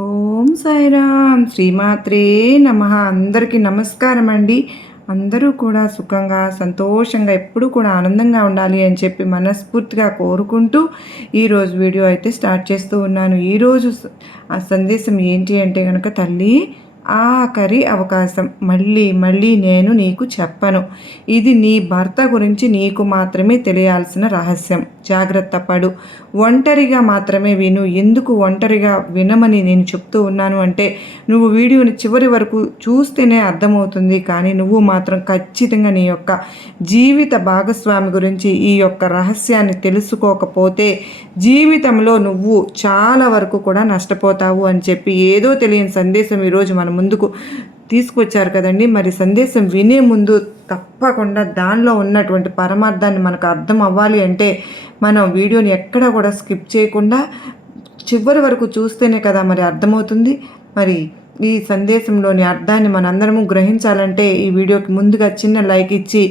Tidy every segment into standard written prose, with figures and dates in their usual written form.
ఓం సాయిరామ్ శ్రీమాత్రే నమః. అందరికీ నమస్కారం అండి. అందరూ కూడా సుఖంగా సంతోషంగా ఎప్పుడూ కూడా ఆనందంగా ఉండాలి అని చెప్పి మనస్ఫూర్తిగా కోరుకుంటూ ఈరోజు వీడియో అయితే స్టార్ట్ చేస్తూ ఉన్నాను. ఈరోజు ఆ సందేశం ఏంటి అంటే కనుక, తల్లి ఆఖరి అవకాశం, మళ్ళీ మళ్ళీ నేను నీకు చెప్పను. ఇది నీ భర్త గురించి నీకు మాత్రమే తెలియాల్సిన రహస్యం. జాగ్రత్త పడు. ఒంటరిగా మాత్రమే విను. ఎందుకు ఒంటరిగా వినమని నేను చెప్తూ ఉన్నాను అంటే, నువ్వు వీడియోని చివరి వరకు చూస్తేనే అర్థమవుతుంది. కానీ నువ్వు మాత్రం ఖచ్చితంగా నీ యొక్క జీవిత భాగస్వామి గురించి ఈ యొక్క రహస్యాన్ని తెలుసుకోకపోతే జీవితంలో నువ్వు చాలా వరకు కూడా నష్టపోతావు అని చెప్పి ఏదో తెలియని సందేశం ఈరోజు మన ముందుకు తీసుకొచ్చారు కదండి. మరి సందేశం వినే ముందు తప్పకుండా దానిలో ఉన్నటువంటి పరమార్థాన్ని మనకు అర్థం అవ్వాలి అంటే మనం వీడియోని ఎక్కడ కూడా స్కిప్ చేయకుండా చివరి వరకు చూస్తేనే కదా మరి అర్థమవుతుంది. మరి ఈ సందేశంలోని అర్థాన్ని మనందరము గ్రహించాలంటే ఈ వీడియోకి ముందుగా చిన్న లైక్ ఇచ్చి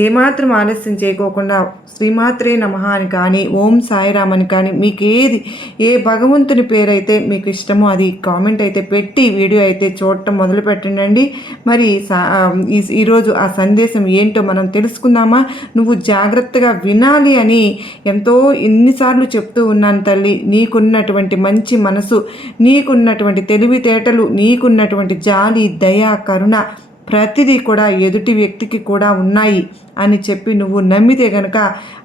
ఏమాత్రం ఆలస్యం చేయకోకుండా శ్రీమాత్రే నమః అని కానీ, ఓం సాయిరామ్ అని కానీ, మీకు ఏ భగవంతుని పేరైతే మీకు ఇష్టమో అది కామెంట్ అయితే పెట్టి వీడియో అయితే చూడటం మొదలు పెట్టండి. మరి ఈరోజు ఆ సందేశం ఏంటో మనం తెలుసుకుందామా? నువ్వు జాగ్రత్తగా వినాలి అని ఎన్నిసార్లు చెప్తూ ఉన్నాను తల్లి. నీకున్నటువంటి మంచి మనసు, నీకున్నటువంటి తెలివితేటలు, నీకున్నటువంటి జాలి, దయ, కరుణ ప్రతిదీ కూడా ఎదుటి వ్యక్తికి కూడా ఉన్నాయి అని చెప్పి నువ్వు నమ్మితే గనక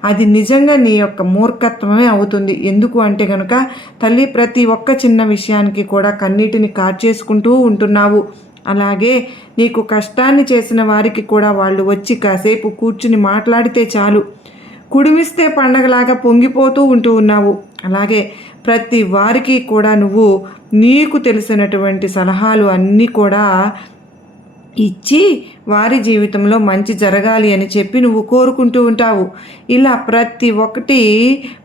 అది నిజంగా నీ యొక్క మూర్ఖత్వమే అవుతుంది. ఎందుకు అంటే గనక తల్లి, ప్రతి ఒక్క చిన్న విషయానికి కూడా కన్నీటిని కార్చేసుకుంటూ ఉంటున్నావు. అలాగే నీకు కష్టాన్ని చేసిన వారికి కూడా వాళ్ళు వచ్చి కాసేపు కూర్చుని మాట్లాడితే చాలు కుడిమిస్తే పండగలాగా పొంగిపోతూ ఉంటూ ఉన్నావు. అలాగే ప్రతి వారికి కూడా నువ్వు నీకు తెలిసినటువంటి సలహాలు అన్నీ కూడా ఇచ్చి వారి జీవితంలో మంచి జరగాలి అని చెప్పి నువ్వు కోరుకుంటూ ఉంటావు. ఇలా ప్రతి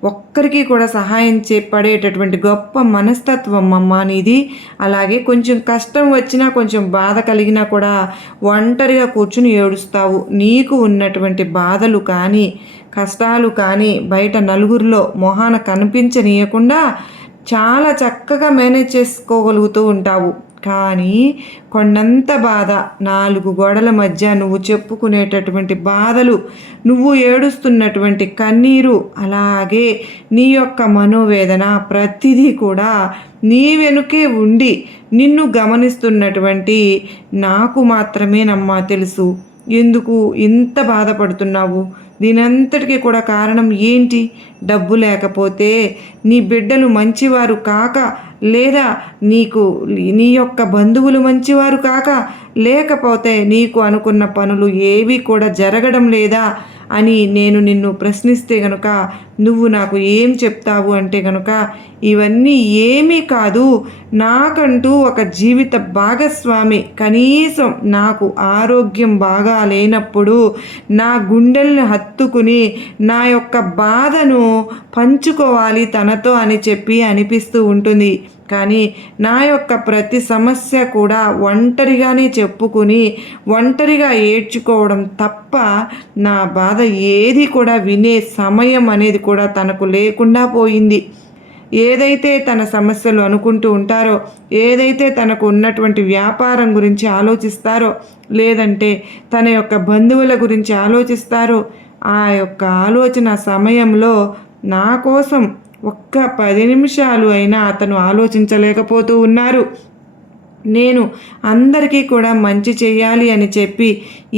ఒక్కరికి కూడా సహాయం పడేటటువంటి గొప్ప మనస్తత్వం అమ్మ నీది. అలాగే కొంచెం కష్టం వచ్చినా, కొంచెం బాధ కలిగినా కూడా ఒంటరిగా కూర్చుని ఏడుస్తావు. నీకు ఉన్నటువంటి బాధలు కానీ, కష్టాలు కానీ బయట నలుగురిలో మొహాన కనిపించనీయకుండా చాలా చక్కగా మేనేజ్ చేసుకోగలుగుతూ ఉంటావు. కానీ కొండంత బాధ, 4 గోడల మధ్య నువ్వు చెప్పుకునేటటువంటి బాధలు, నువ్వు ఏడుస్తున్నటువంటి కన్నీరు, అలాగే నీ యొక్క మనోవేదన ప్రతిదీ కూడా నీ వెనుకే ఉండి నిన్ను గమనిస్తున్నటువంటి నాకు మాత్రమే నమ్మా తెలుసు ఎందుకు ఇంత బాధపడుతున్నావు. దీనంతటికీ కూడా కారణం ఏంటి? డబ్బు లేకపోతే, నీ బిడ్డలు మంచివారు కాక, లేదా నీ యొక్క బంధువులు మంచివారు కాక, లేకపోతే నీకు అనుకున్న పనులు ఏవి కూడా జరగడం లేదా అని నేను నిన్ను ప్రశ్నిస్తే గనుక నువ్వు నాకు ఏం చెప్తావు అంటే గనుక, ఇవన్నీ ఏమీ కాదు, నాకంటూ ఒక జీవిత భాగస్వామి, కనీసం నాకు ఆరోగ్యం బాగా లేనప్పుడు నా గుండెల్ని హత్తుకుని నా యొక్క బాధను పంచుకోవాలి తనతో అని చెప్పి అనిపిస్తూ ఉంటుంది. కానీ నా యొక్క ప్రతి సమస్య కూడా ఒంటరిగానే చెప్పుకుని ఒంటరిగా ఏడ్చుకోవడం తప్ప నా బాధ ఏది కూడా వినే సమయం అనేది కూడా తనకు లేకుండా పోయింది. ఏదైతే తన సమస్యలు అనుకుంటూ ఉంటారో, ఏదైతే తనకు ఉన్నటువంటి వ్యాపారం గురించి ఆలోచిస్తారో, లేదంటే తన యొక్క బంధువుల గురించి ఆలోచిస్తారో, ఆ యొక్క ఆలోచన సమయంలో నా కోసం ఒక్క 10 నిమిషాలు అయినా అతను ఆలోచించలేకపోతూ ఉన్నారు. నేను అందరికీ కూడా మంచి చేయాలి అని చెప్పి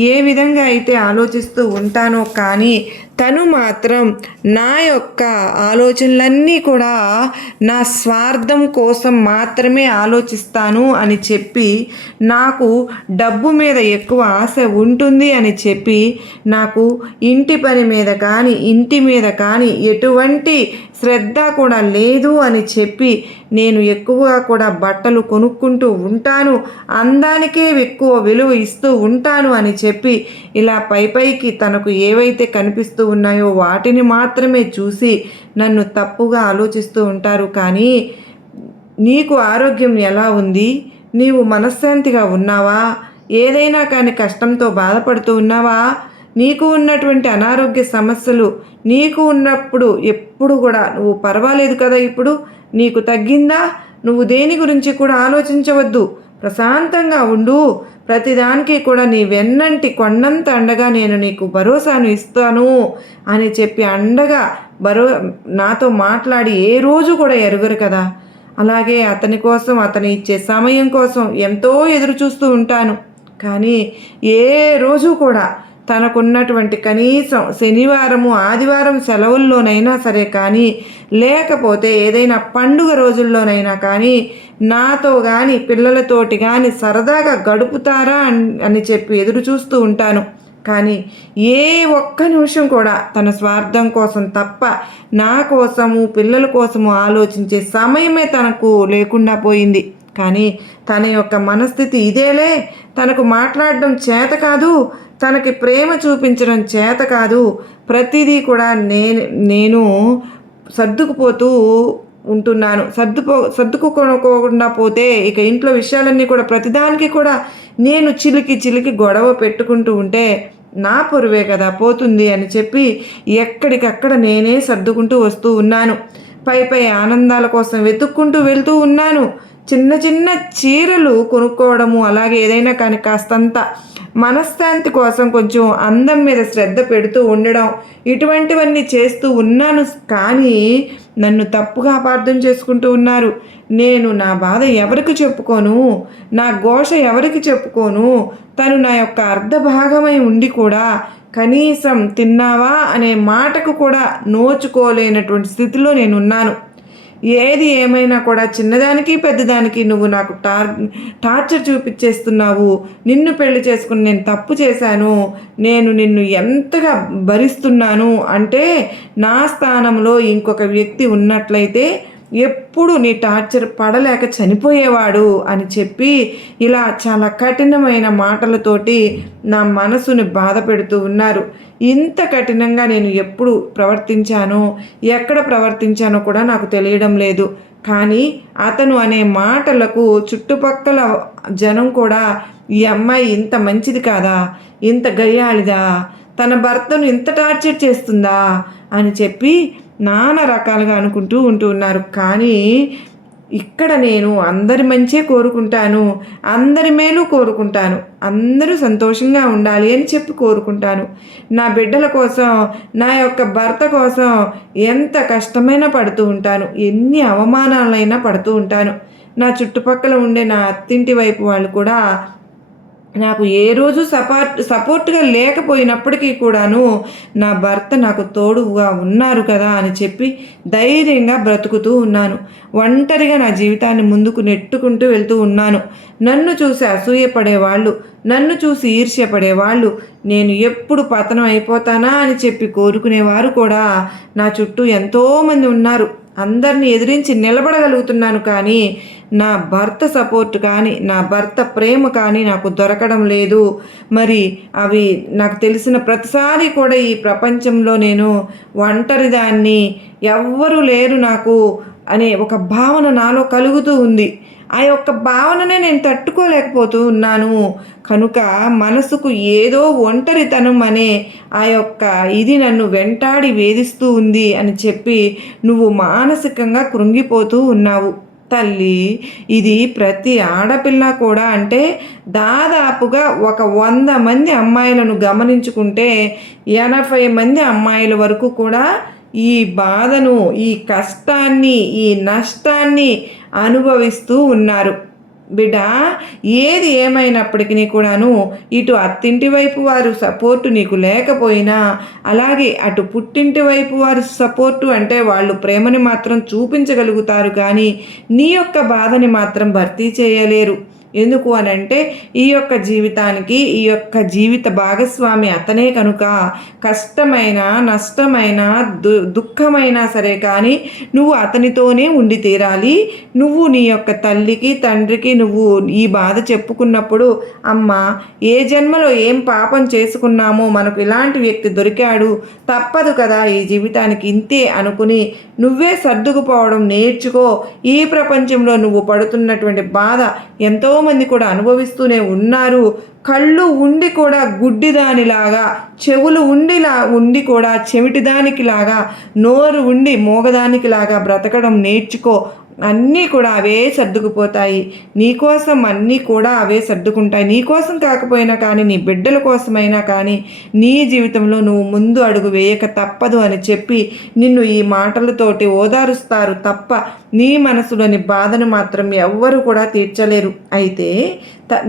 ఏ విధంగా అయితే ఆలోచిస్తూ ఉంటానో, కానీ తను మాత్రం నా యొక్క ఆలోచనలన్నీ కూడా నా స్వార్థం కోసం మాత్రమే ఆలోచిస్తాను అని చెప్పి, నాకు డబ్బు మీద ఎక్కువ ఆశ ఉంటుంది అని చెప్పి, నాకు ఇంటి పని మీద కానీ, ఇంటి మీద కానీ ఎటువంటి శ్రద్ధ కూడా లేదు అని చెప్పి, నేను ఎక్కువగా కూడా బట్టలు కొనుక్కుంటూ ఉంటాను, అందానికే ఎక్కువ విలువ ఇస్తూ ఉంటాను అని చెప్పి, ఇలా పైకి తనకు ఏవైతే కనిపిస్తూ ఉన్నాయో వాటిని మాత్రమే చూసి నన్ను తప్పుగా ఆలోచిస్తూ ఉంటారు. కానీ నీకు ఆరోగ్యం ఎలా ఉంది? నీవు మనశ్శాంతిగా ఉన్నావా? ఏదైనా కానీ కష్టంతో బాధపడుతూ ఉన్నావా? నీకు ఉన్నటువంటి అనారోగ్య సమస్యలు నీకు ఉన్నప్పుడు ఎప్పుడు కూడా నువ్వు పర్వాలేదు కదా, ఇప్పుడు నీకు తగ్గిందా? నువ్వు దేని గురించి కూడా ఆలోచించవద్దు, ప్రశాంతంగా ఉండు. ప్రతిదానికి కూడా నీ వెన్నంటి కొండంత అండగా నేను నీకు భరోసాను ఇస్తాను అని చెప్పి అండగా నాతో మాట్లాడి ఏ రోజు కూడా ఎరుగరు కదా. అలాగే అతని కోసం, అతను ఇచ్చే సమయం కోసం ఎంతో ఎదురు చూస్తూ ఉంటాను. కానీ ఏ రోజు కూడా తనకున్నటువంటి కనీసం శనివారము ఆదివారం సెలవుల్లోనైనా సరే కానీ, లేకపోతే ఏదైనా పండుగ రోజుల్లోనైనా కానీ నాతో కానీ పిల్లలతోటి కానీ సరదాగా గడుపుతారా అని చెప్పి ఎదురు చూస్తూ ఉంటాను. కానీ ఏ ఒక్క నిమిషం కూడా తన స్వార్థం కోసం తప్ప నా కోసము పిల్లల కోసము ఆలోచించే సమయమే తనకు లేకుండా పోయింది. కానీ తన యొక్క మనస్థితి ఇదేలే. తనకు మాట్లాడడం చేత కాదు, తనకి ప్రేమ చూపించడం చేత కాదు. ప్రతిదీ కూడా నేను సర్దుకుపోతూ ఉంటున్నాను. సర్దుకోకుండా పోతే ఇక ఇంట్లో విషయాలన్నీ కూడా ప్రతిదానికి కూడా నేను చిలికి గొడవ పెట్టుకుంటూ ఉంటే నా పొరువే కదా పోతుంది అని చెప్పి ఎక్కడికక్కడ నేనే సర్దుకుంటూ వస్తూ ఉన్నాను. పై ఆనందాల కోసం వెతుక్కుంటూ వెళ్తూ ఉన్నాను. చిన్న చీరలు కొనుక్కోవడము, అలాగే ఏదైనా కానీ కాస్తంత మనశ్శాంతి కోసం కొంచెం అందం మీద శ్రద్ధ పెడుతూ ఉండడం, ఇటువంటివన్నీ చేస్తూ ఉన్నాను. కానీ నన్ను తప్పుగా అపార్థం చేసుకుంటూ ఉన్నారు. నేను నా బాధ ఎవరికి చెప్పుకోను, నా ఘోష ఎవరికి చెప్పుకోను. తను నా యొక్క అర్ధ భాగమై ఉండి కూడా కనీసం తిన్నావా అనే మాటకు కూడా నోచుకోలేనటువంటి స్థితిలో నేనున్నాను. ఏది ఏమైనా కూడా చిన్నదానికి పెద్దదానికి నువ్వు నాకు టార్చర్ చూపించేస్తున్నావు. నిన్ను పెళ్లి చేసుకుని నేను తప్పు చేశాను, నేను నిన్ను ఎంతగా భరిస్తున్నాను అంటే నా స్థానంలో ఇంకొక వ్యక్తి ఉన్నట్లయితే ఎప్పుడు నీ టార్చర్ పడలేక చనిపోయేవాడు అని చెప్పి ఇలా చాలా కఠినమైన మాటలతోటి నా మనసుని బాధ పెడుతూ ఉన్నారు. ఇంత కఠినంగా నేను ఎప్పుడు ప్రవర్తించానో, ఎక్కడ ప్రవర్తించానో కూడా నాకు తెలియడం లేదు. కానీ అతను అనే మాటలకు చుట్టుపక్కల జనం కూడా ఈ అమ్మాయి ఇంత మంచిది కాదా, ఇంత గయ్యాళిదా, తన భర్తను ఇంత టార్చర్ చేస్తుందా అని చెప్పి నానా రకాలుగా అనుకుంటూ ఉన్నారు. కానీ ఇక్కడ నేను అందరి మంచే కోరుకుంటాను, అందరి మేలు కోరుకుంటాను, అందరూ సంతోషంగా ఉండాలి అని చెప్పి కోరుకుంటాను. నా బిడ్డల కోసం, నా యొక్క భర్త కోసం ఎంత కష్టమైనా పడుతూ ఉంటాను, ఎన్ని అవమానాలైనా పడుతూ ఉంటాను. నా చుట్టుపక్కల ఉండే నా అత్తింటి వైపు వాళ్ళు కూడా నాకు ఏ రోజు సపోర్ట్గా లేకపోయినప్పటికీ కూడాను నా భర్త నాకు తోడుగా ఉన్నారు కదా అని చెప్పి ధైర్యంగా బ్రతుకుతూ ఉన్నాను. ఒంటరిగా నా జీవితాన్ని ముందుకు నెట్టుకుంటూ వెళ్తూ ఉన్నాను. నన్ను చూసి అసూయపడేవాళ్ళు, నన్ను చూసి ఈర్ష్యపడేవాళ్ళు, నేను ఎప్పుడు పతనం అయిపోతానా అని చెప్పి కోరుకునేవారు కూడా నా చుట్టూ ఎంతోమంది ఉన్నారు. అందరినీ ఎదిరించి నిలబడగలుగుతున్నాను. కానీ నా భర్త సపోర్ట్ కానీ, నా భర్త ప్రేమ కానీ నాకు దొరకడం లేదు. మరి అవి నాకు తెలిసిన ప్రతిసారి కూడా ఈ ప్రపంచంలో నేను ఒంటరిదాన్ని, ఎవ్వరూ లేరు నాకు అనే ఒక భావన నాలో కలుగుతూ ఉంది. ఆ యొక్క భావననే నేను తట్టుకోలేకపోతూ ఉన్నాను. కనుక మనసుకు ఏదో ఒంటరితనం అనే ఆ యొక్క ఇది నన్ను వెంటాడి వేధిస్తూ ఉంది అని చెప్పి నువ్వు మానసికంగా కృంగిపోతూ ఉన్నావు. తల్లి, ఇది ప్రతి ఆడపిల్ల కూడా అంటే దాదాపుగా ఒక 100 మంది అమ్మాయిలను గమనించుకుంటే 80 మంది అమ్మాయిల వరకు కూడా ఈ బాధను, ఈ కష్టాన్ని, ఈ నష్టాన్ని అనుభవిస్తూ ఉన్నారు. బిడ్డ, ఏది ఏమైనప్పటికీ కూడాను ఇటు అత్తింటి వైపు వారు సపోర్టు నీకు లేకపోయినా, అలాగే అటు పుట్టింటి వైపు వారు సపోర్టు అంటే వాళ్ళు ప్రేమని మాత్రం చూపించగలుగుతారు, కానీ నీ యొక్క బాధని మాత్రం భర్తీ చేయలేరు. ఎందుకు అనంటే ఈ యొక్క జీవితానికి ఈ యొక్క జీవిత భాగస్వామి అతనే కనుక కష్టమైన, నష్టమైన, దుఃఖమైనా సరే కానీ నువ్వు అతనితోనే ఉండి తీరాలి. నువ్వు నీ యొక్క తల్లికి, తండ్రికి నువ్వు ఈ బాధ చెప్పుకున్నప్పుడు, అమ్మ ఏ జన్మలో ఏం పాపం చేసుకున్నామో మనకు ఇలాంటి వ్యక్తి దొరికాడు, తప్పదు కదా ఈ జీవితానికి ఇంతే అనుకుని నువ్వే సర్దుకుపోవడం నేర్చుకో. ఈ ప్రపంచంలో నువ్వు పడుతున్నటువంటి బాధ ఎంతోమంది కూడా అనుభవిస్తూనే ఉన్నారు. కళ్ళు ఉండి కూడా గుడ్డిదానిలాగా, చెవులు ఉండి కూడా చెవిటిదానికి లాగా, నోరు ఉండి మోగదానికి లాగా బ్రతకడం నేర్చుకో. అన్నీ కూడా అవే సర్దుకుపోతాయి. నీకోసం అన్నీ కూడా అవే సర్దుకుంటాయి. నీకోసం కాకపోయినా కానీ, నీ బిడ్డల కోసమైనా కానీ, నీ జీవితంలో నువ్వు ముందు అడుగు వేయక తప్పదు అని చెప్పి నిన్ను ఈ మాటలతోటి ఓదారుస్తారు తప్ప నీ మనసులోని బాధను మాత్రం ఎవ్వరు కూడా తీర్చలేరు. అయితే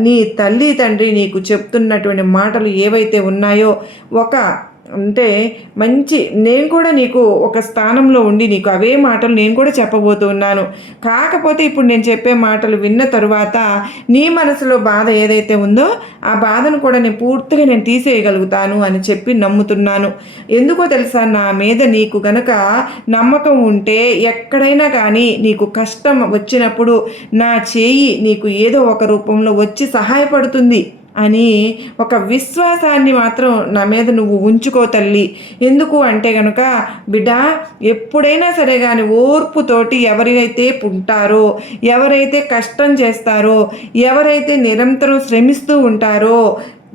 నీ తల్లి తండ్రి నీకు చెప్తున్నటువంటి మాటలు ఏవైతే ఉన్నాయో, అంటే మంచి నేను కూడా నీకు ఒక స్థానంలో ఉండి నీకు అవే మాటలు నేను కూడా చెప్పబోతున్నాను. కాకపోతే ఇప్పుడు నేను చెప్పే మాటలు విన్న తరువాత నీ మనసులో బాధ ఏదైతే ఉందో ఆ బాధను కూడా నేను పూర్తిగా తీసేయగలుగుతాను అని చెప్పి నమ్ముతున్నాను. ఎందుకో తెలుసా, నా మీద నీకు గనక నమ్మకం ఉంటే ఎక్కడైనా కానీ నీకు కష్టం వచ్చినప్పుడు నా చేయి నీకు ఏదో ఒక రూపంలో వచ్చి సహాయపడుతుంది అని ఒక విశ్వాసాన్ని మాత్రం నా మీద నువ్వు ఉంచుకో తల్లి. ఎందుకు అంటే కనుక బిడ్డ, ఎప్పుడైనా సరే కానీ ఓర్పుతోటి ఎవరైతే ఉంటారో, ఎవరైతే కష్టం చేస్తారో, ఎవరైతే నిరంతరం శ్రమిస్తూ ఉంటారో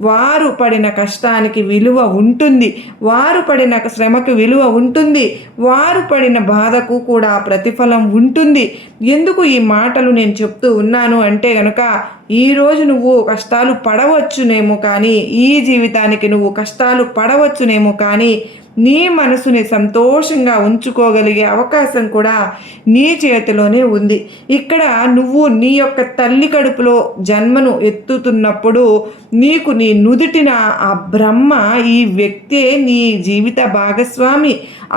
వారు పడిన కష్టానికి విలువ ఉంటుంది, వారు పడిన శ్రమకు విలువ ఉంటుంది, వారు పడిన బాధకు కూడా ప్రతిఫలం ఉంటుంది. ఎందుకు ఈ మాటలు నేను చెప్తూ ఉన్నాను అంటే కనుక ఈరోజు నువ్వు కష్టాలు పడవచ్చునేమో కానీ, ఈ జీవితానికి నువ్వు కష్టాలు పడవచ్చునేమో కానీ నీ మనసుని సంతోషంగా ఉంచుకోగలిగే అవకాశం కూడా నీ చేతిలోనే ఉంది. ఇక్కడ నువ్వు నీ యొక్క తల్లి కడుపులో జన్మను ఎత్తుతున్నప్పుడు నీకు నీ నుదుటిన ఆ బ్రహ్మ ఈ వ్యక్తే నీ జీవిత భాగస్వామి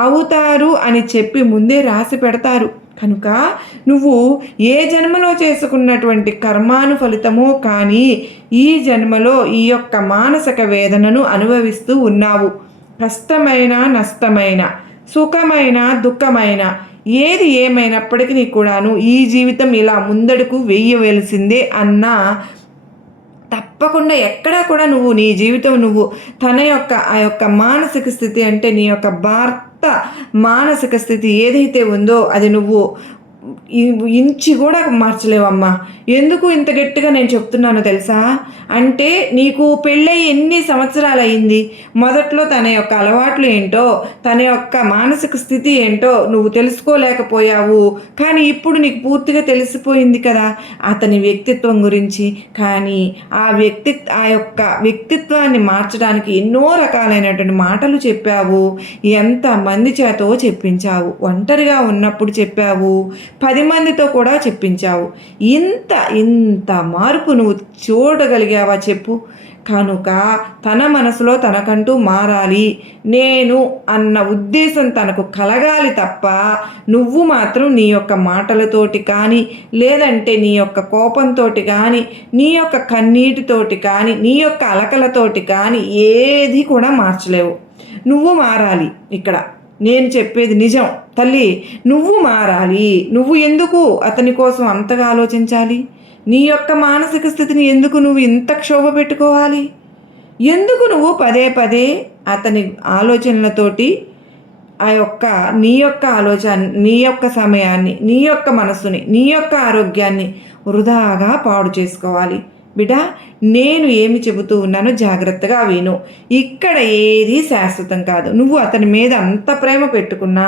అవుతారు అని చెప్పి ముందే రాసి పెడతారు. కనుక నువ్వు ఏ జన్మలో చేసుకున్నటువంటి కర్మాను ఫలితమో కానీ ఈ జన్మలో ఈ యొక్క మానసిక వేదనను అనుభవిస్తూ ఉన్నావు. కష్టమైన నష్టమైన, సుఖమైన దుఃఖమైన, ఏది ఏమైనప్పటికీ కూడాను ఈ జీవితం ఇలా ముందడుకు వెయ్యవలసిందే అన్న తప్పకుండా ఎక్కడా కూడా నువ్వు నీ జీవితం నువ్వు తన యొక్క ఆ యొక్క మానసిక స్థితి అంటే నీ యొక్క భర్త మానసిక స్థితి ఏదైతే ఉందో అది నువ్వు ఇంచి కూడా మార్చలేవమ్మా. ఎందుకు ఇంత గట్టిగా నేను చెప్తున్నానో తెలుసా, అంటే నీకు పెళ్ళై ఎన్ని సంవత్సరాలు అయింది, మొదట్లో తన యొక్క అలవాట్లు ఏంటో, తన యొక్క మానసిక స్థితి ఏంటో నువ్వు తెలుసుకోలేకపోయావు. కానీ ఇప్పుడు నీకు పూర్తిగా తెలిసిపోయింది కదా అతని వ్యక్తిత్వం గురించి. కానీ ఆ యొక్క వ్యక్తిత్వాన్ని మార్చడానికి ఎన్నో రకాలైనటువంటి మాటలు చెప్పావు, ఎంతమంది చేతో చెప్పించావు, ఒంటరిగా ఉన్నప్పుడు చెప్పావు, 10 మందితో కూడా చెప్పించావు. ఇంత మార్పు నువ్వు చూడగలిగావా చెప్పు. కనుక తన మనసులో తనకంటూ మారాలి, నేను అన్న ఉద్దేశం తనకు కలగాలి తప్ప నువ్వు మాత్రం నీ యొక్క మాటలతోటి కానీ, లేదంటే నీ యొక్క కోపంతో కానీ, నీ యొక్క కన్నీటితోటి కానీ, నీ యొక్క అలకలతోటి కానీ ఏది కూడా మార్చలేవు. నువ్వు మారాలి. ఇక్కడ నేను చెప్పేది నిజం తల్లి, నువ్వు మారాలి. నువ్వు ఎందుకు అతని కోసం అంతగా ఆలోచించాలి? నీ యొక్క మానసిక స్థితిని ఎందుకు నువ్వు ఇంత క్షోభ పెట్టుకోవాలి? ఎందుకు నువ్వు పదే పదే అతని ఆలోచనలతోటి నీ యొక్క ఆలోచన, నీ యొక్క సమయాన్ని, నీ యొక్క మనస్సుని, నీ యొక్క ఆరోగ్యాన్ని వృధాగా పాడు చేసుకోవాలి? బిడ్డ, నేను ఏమి చెబుతూ ఉన్నానో జాగ్రత్తగా విను. ఇక్కడ ఏది శాశ్వతం కాదు. నువ్వు అతని మీద అంత ప్రేమ పెట్టుకున్నా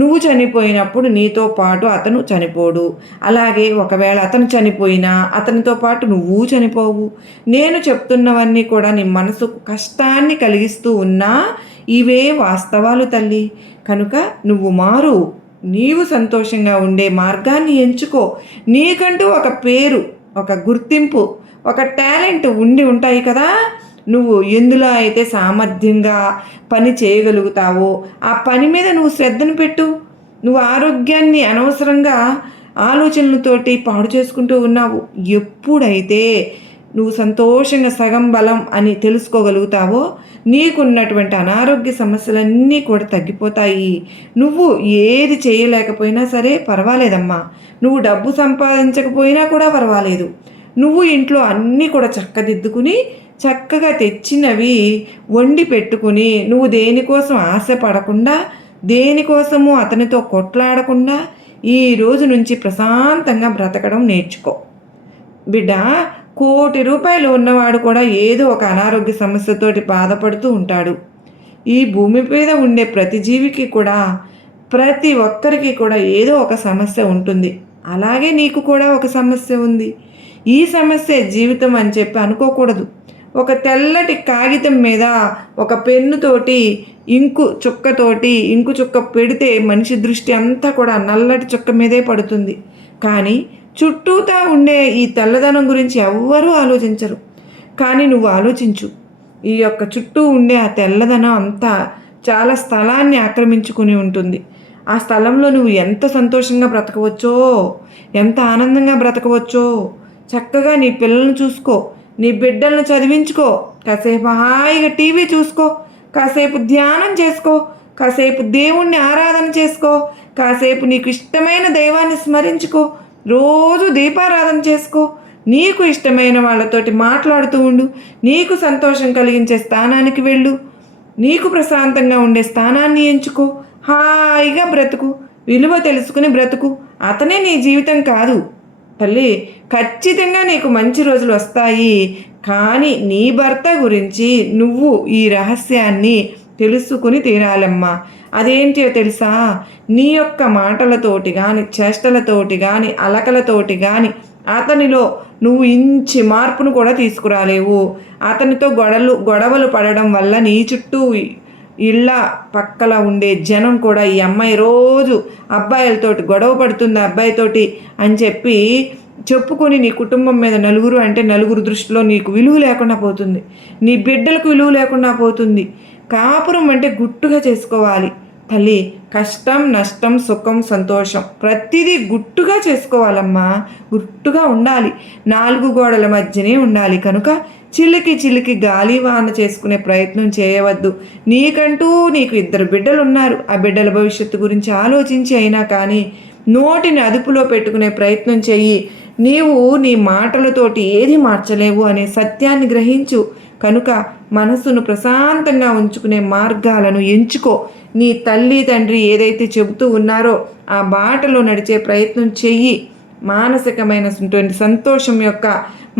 నువ్వు చనిపోయినప్పుడు నీతో పాటు అతను చనిపోడు. అలాగే ఒకవేళ అతను చనిపోయినా అతనితో పాటు నువ్వు చనిపోవు. నేను చెప్తున్నవన్నీ కూడా నీ మనసుకు కష్టాన్ని కలిగిస్తూ ఉన్నా ఇవే వాస్తవాలు తల్లి. కనుక నువ్వు మారు, నీవు సంతోషంగా ఉండే మార్గాన్ని ఎంచుకో. నీకంటూ ఒక పేరు, ఒక గుర్తింపు, ఒక టాలెంట్ ఉంటాయి కదా. నువ్వు ఎందులో అయితే సామర్థ్యంగా పని చేయగలుగుతావో ఆ పని మీద నువ్వు శ్రద్ధను పెట్టు. నువ్వు ఆరోగ్యాన్ని అనవసరంగా ఆలోచనలతోటి పాడు చేసుకుంటూ ఉన్నావు. ఎప్పుడైతే నువ్వు సంతోషంగా సగం బలం అని తెలుసుకోగలుగుతావో నీకున్నటువంటి అనారోగ్య సమస్యలన్నీ కూడా తగ్గిపోతాయి. నువ్వు ఏది చేయలేకపోయినా సరే పర్వాలేదమ్మా, నువ్వు డబ్బు సంపాదించకపోయినా కూడా పర్వాలేదు, నువ్వు ఇంట్లో అన్నీ కూడా చక్కదిద్దుకుని చక్కగా తెచ్చినవి వండి పెట్టుకుని నువ్వు దేనికోసం ఆశపడకుండా, దేనికోసము అతనితో కొట్లాడకుండా ఈ రోజు నుంచి ప్రశాంతంగా బ్రతకడం నేర్చుకో. బిడ్డ, ₹1,00,00,000 ఉన్నవాడు కూడా ఏదో ఒక అనారోగ్య సమస్యతోటి బాధపడుతూ ఉంటాడు. ఈ భూమి మీద ఉండే ప్రతి జీవికి కూడా, ప్రతి ఒక్కరికి కూడా ఏదో ఒక సమస్య ఉంటుంది. అలాగే నీకు కూడా ఒక సమస్య ఉంది. ఈ సమస్య జీవితం అని చెప్పి అనుకోకూడదు. ఒక తెల్లటి కాగితం మీద ఒక పెన్నుతోటి ఇంకు చుక్క పెడితే మనిషి దృష్టి అంతా కూడా నల్లటి చుక్క మీదే పడుతుంది. కానీ చుట్టూతా ఉండే ఈ తెల్లదనం గురించి ఎవ్వరూ ఆలోచించరు. కానీ నువ్వు ఆలోచించు. ఈ యొక్క చుట్టూ ఉండే ఆ తెల్లదనం అంతా చాలా స్థలాన్ని ఆక్రమించుకుని ఉంటుంది. ఆ స్థలంలో నువ్వు ఎంత సంతోషంగా బ్రతకవచ్చో, ఎంత ఆనందంగా బ్రతకవచ్చో. చక్కగా నీ పిల్లలను చూసుకో, నీ బిడ్డలను చదివించుకో, కాసేపు హాయిగా టీవీ చూసుకో, కాసేపు ధ్యానం చేసుకో, కాసేపు దేవుణ్ణి ఆరాధన చేసుకో, కాసేపు నీకు ఇష్టమైన దైవాన్ని స్మరించుకో, రోజు దీపారాధన చేసుకో, నీకు ఇష్టమైన వాళ్ళతోటి మాట్లాడుతూ ఉండు, నీకు సంతోషం కలిగించే స్థానానికి వెళ్ళు, నీకు ప్రశాంతంగా ఉండే స్థానాన్ని ఎంచుకో, హాయిగా బ్రతుకు, విలువ తెలుసుకుని బ్రతుకు. అతనే నీ జీవితం కాదు తల్లి. ఖచ్చితంగా నీకు మంచి రోజులు వస్తాయి. కానీ నీ భర్త గురించి నువ్వు ఈ రహస్యాన్ని తెలుసుకుని తీరాలమ్మా. అదేంటో తెలుసా? నీ యొక్క మాటలతోటి కానీ, చేష్టలతోటి కానీ, అలకలతోటి కానీ అతనిలో నువ్వు ఇంచి మార్పును కూడా తీసుకురాలేవు. అతనితో గొడవలు పడడం వల్ల నీ చుట్టూ ఇళ్ళ పక్కల ఉండే జనం కూడా ఈ అమ్మాయి రోజు అబ్బాయిలతోటి గొడవ పడుతుంది అబ్బాయితోటి అని చెప్పి చెప్పుకొని నీ కుటుంబం మీద నలుగురు దృష్టిలో నీకు విలువ లేకుండా పోతుంది. నీ బిడ్డలకు విలువ లేకుండా పోతుంది. కాపురం అంటే గుట్టుగా చేసుకోవాలి తల్లి. కష్టం, నష్టం, సుఖం, సంతోషం ప్రతిదీ గుట్టుగా చేసుకోవాలమ్మా. గుట్టుగా ఉండాలి. 4 గోడల మధ్యనే ఉండాలి. కనుక చిలికి గాలి వాన చేసుకునే ప్రయత్నం చేయవద్దు. నీకు 2 బిడ్డలు ఉన్నారు. ఆ బిడ్డల భవిష్యత్తు గురించి ఆలోచించి అయినా కానీ నోటిని అదుపులో పెట్టుకునే ప్రయత్నం చెయ్యి. నీవు నీ మాటలతోటి ఏది మార్చలేవు అనే సత్యాన్ని గ్రహించు. కనుక మనసును ప్రశాంతంగా ఉంచుకునే మార్గాలను ఎంచుకో. నీ తల్లి తండ్రి ఏదైతే చెబుతూ ఉన్నారో ఆ బాటలో నడిచే ప్రయత్నం చెయ్యి. మానసికమైనటువంటి సంతోషం యొక్క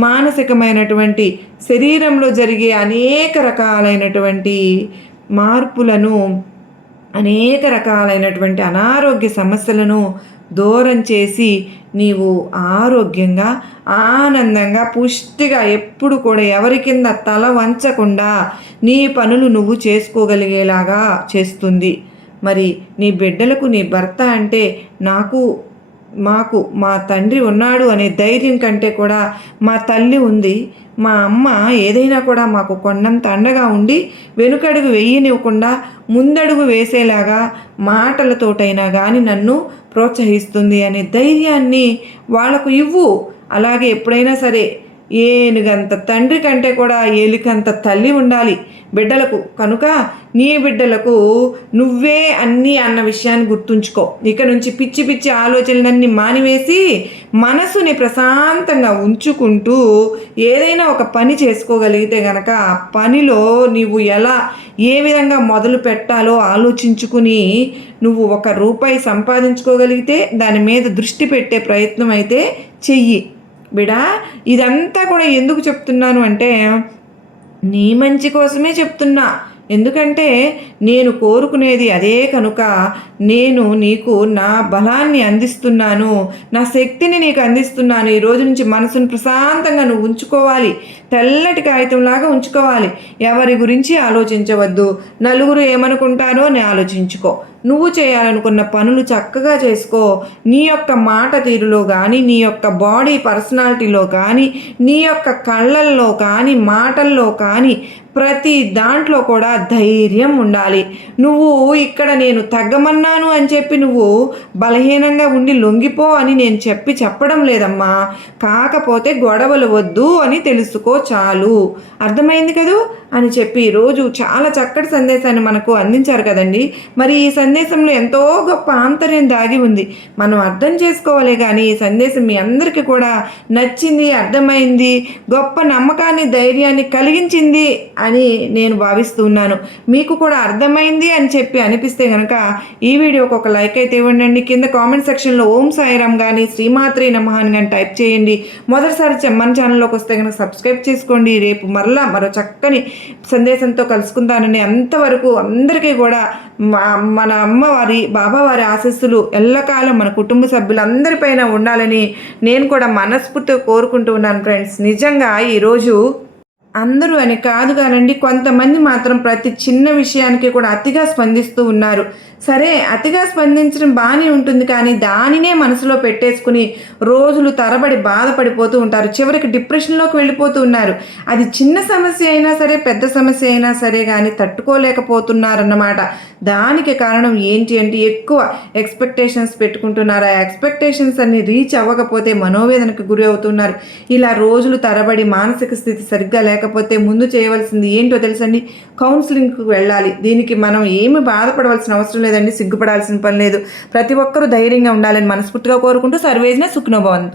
మానసికమైనటువంటి శరీరంలో జరిగే అనేక రకాలైనటువంటి మార్పులను, అనేక రకాలైనటువంటి అనారోగ్య సమస్యలను దూరం చేసి నీవు ఆరోగ్యంగా, ఆనందంగా, పుష్టిగా ఎప్పుడు కూడా ఎవరి కింద తల వంచకుండా నీ పనులు నువ్వు చేసుకోగలిగేలాగా చేస్తుంది. మరి నీ బిడ్డలకు నీ భర్త అంటే మాకు మా తండ్రి ఉన్నాడు అనే ధైర్యం కంటే కూడా మా తల్లి ఉంది, మా అమ్మ ఏదైనా కూడా మాకు కొండంత అండగా ఉండి వెనుకడుగు వేయనివ్వకుండా ముందడుగు వేసేలాగా మాటలతోటైనా కానీ నన్ను ప్రోత్సహిస్తుంది అనే ధైర్యాన్ని వాళ్లకు ఇవ్వు. అలాగే ఎప్పుడైనా సరే ఏనుగంత తండ్రి కంటే కూడా ఏలికంత తల్లి ఉండాలి బిడ్డలకు. కనుక నీ బిడ్డలకు నువ్వే అన్నీ అన్న విషయాన్ని గుర్తుంచుకో. ఇక నుంచి పిచ్చి ఆలోచనలన్నీ మానివేసి మనసుని ప్రశాంతంగా ఉంచుకుంటూ ఏదైనా ఒక పని చేసుకోగలిగితే గనక ఆ పనిలో నీవు ఏ విధంగా మొదలు పెట్టాలో ఆలోచించుకుని నువ్వు ₹1 సంపాదించుకోగలిగితే దాని మీద దృష్టి పెట్టే ప్రయత్నం అయితే చెయ్యి బిడా. ఇదంతా కూడా ఎందుకు చెప్తున్నాను అంటే నీ మంచి కోసమే చెప్తున్నా. ఎందుకంటే నేను కోరుకునేది అదే. కనుక నేను నీకు నా బలాన్ని అందిస్తున్నాను, నా శక్తిని నీకు అందిస్తున్నాను. ఈ రోజు నుంచి మనసును ప్రశాంతంగా నువ్వు ఉంచుకోవాలి, తెల్లటి కాగితంలాగా ఉంచుకోవాలి. ఎవరి గురించి ఆలోచించవద్దు. నలుగురు ఏమనుకుంటారో అని ఆలోచించుకో. నువ్వు చేయాలనుకున్న పనులు చక్కగా చేసుకో. నీ యొక్క మాట తీరులో కానీ, నీ యొక్క బాడీ పర్సనాలిటీలో కానీ, నీ యొక్క కళ్ళల్లో కానీ, మాటల్లో కానీ ప్రతి దాంట్లో కూడా ధైర్యం ఉండాలి. నువ్వు ఇక్కడ నేను తగ్గమన్నాను అని చెప్పి నువ్వు బలహీనంగా ఉండి లొంగిపో అని నేను చెప్పడం లేదమ్మా. కాకపోతే గొడవలు వద్దు అని తెలుసుకో చాలు. అర్థమైంది కదూ అని చెప్పి రోజు చాలా చక్కటి సందేశాన్ని మనకు అందించారు కదండి. మరి ఈ సందేశంలో ఎంతో గొప్ప ఆంతర్యం దాగి ఉంది. మనం అర్థం చేసుకోవాలి. కానీ ఈ సందేశం మీ అందరికీ కూడా నచ్చింది, అర్థమైంది, గొప్ప నమ్మకాన్ని, ధైర్యాన్ని కలిగించింది అని నేను భావిస్తున్నాను. మీకు కూడా అర్థమైంది అని చెప్పి అనిపిస్తే కనుక ఈ వీడియోకి ఒక లైక్ అయితే ఇవ్వండి. కింద కామెంట్ సెక్షన్లో ఓం సాయిరామ్ కానీ, శ్రీమాత్రే నమః అని కానీ టైప్ చేయండి. మొదటిసారి మన ఛానల్లోకి వస్తే కనుక సబ్స్క్రైబ్ చేసుకోండి. రేపు మరో చక్కని సందేశంతో కలుసుకుందానని అంతవరకు అందరికీ కూడా మన అమ్మవారి బాబావారి ఆశీస్సులు ఎల్లకాలం మన కుటుంబ సభ్యులందరిపైన ఉండాలని నేను కూడా మనస్ఫూర్తిగా కోరుకుంటూ ఉన్నాను ఫ్రెండ్స్. నిజంగా ఈరోజు అందరూ అని కాదు కానండి, కొంతమంది మాత్రం ప్రతి చిన్న విషయానికి కూడా అతిగా స్పందిస్తూ ఉన్నారు. సరే, అతిగా స్పందించడం బాగానే ఉంటుంది, కానీ దానినే మనసులో పెట్టేసుకుని రోజులు తరబడి బాధపడిపోతూ ఉంటారు. చివరికి డిప్రెషన్లోకి వెళ్ళిపోతూ ఉన్నారు. అది చిన్న సమస్య అయినా సరే, పెద్ద సమస్య అయినా సరే కానీ తట్టుకోలేకపోతున్నారన్నమాట. దానికి కారణం ఏంటి అంటే ఎక్కువ ఎక్స్పెక్టేషన్స్ పెట్టుకుంటున్నారు. ఆ ఎక్స్పెక్టేషన్స్ అన్ని రీచ్ అవ్వకపోతే మనోవేదనకు గురి అవుతున్నారు. ఇలా రోజులు తరబడి మానసిక స్థితి సరిగ్గా లేకపోతే ముందు చేయవలసింది ఏంటో తెలుసండి, కౌన్సిలింగ్కి వెళ్ళాలి. దీనికి మనం ఏమి బాధపడవలసిన అవసరం లేదండి, సిగ్గుపడాల్సిన పని లేదు. ప్రతి ఒక్కరూ ధైర్యంగా ఉండాలని మనస్ఫూర్తిగా కోరుకుంటూ సర్వేజన సుఖ్నో భవంతు.